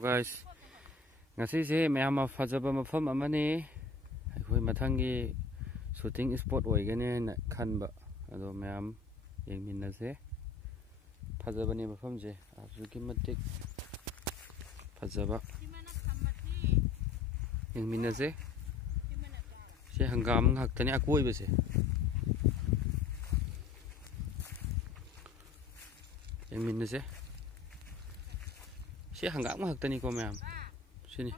guys, ngasi meyam fajaba mafam amani akhoi mathanggi shooting spot oigane na khanba ado meyam yengminnase fajabani mafam je ajuki matik fajaba yengminnase se hangam ngaktani akoibase yengminnase si hanggak mah tani ko ma'am sini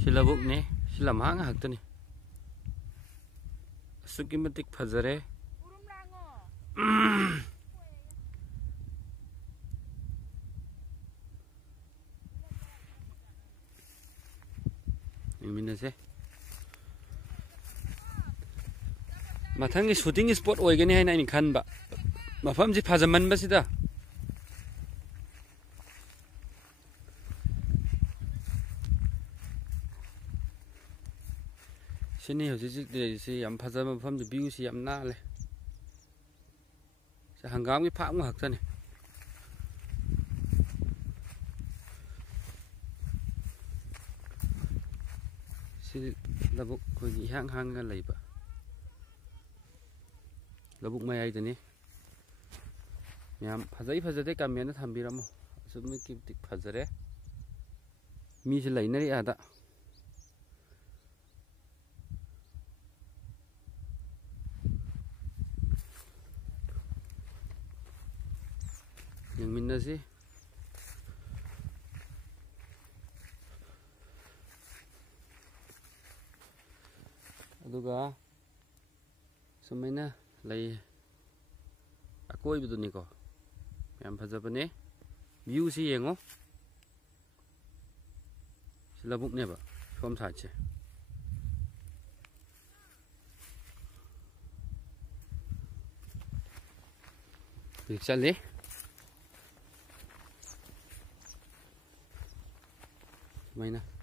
sila buk nih sila mahang hak tani suki matik fajare minase mathanggi shooting spot oigani haina ini khanba mafam ji phajaman basida sini hoji ji si yam phajama mafam ji view si yam na le sa hangam gi phak mu hak tani si labuk khoi hang hang ga leiba labuk mai ai tani yam phajai phajate kamena thambiramo summi ki tik phajare mi se lainari ada yang minna si aduga sumaina lay akoi buduni ko yam phajabane view si yengo silabuk ne ba som sache chale maina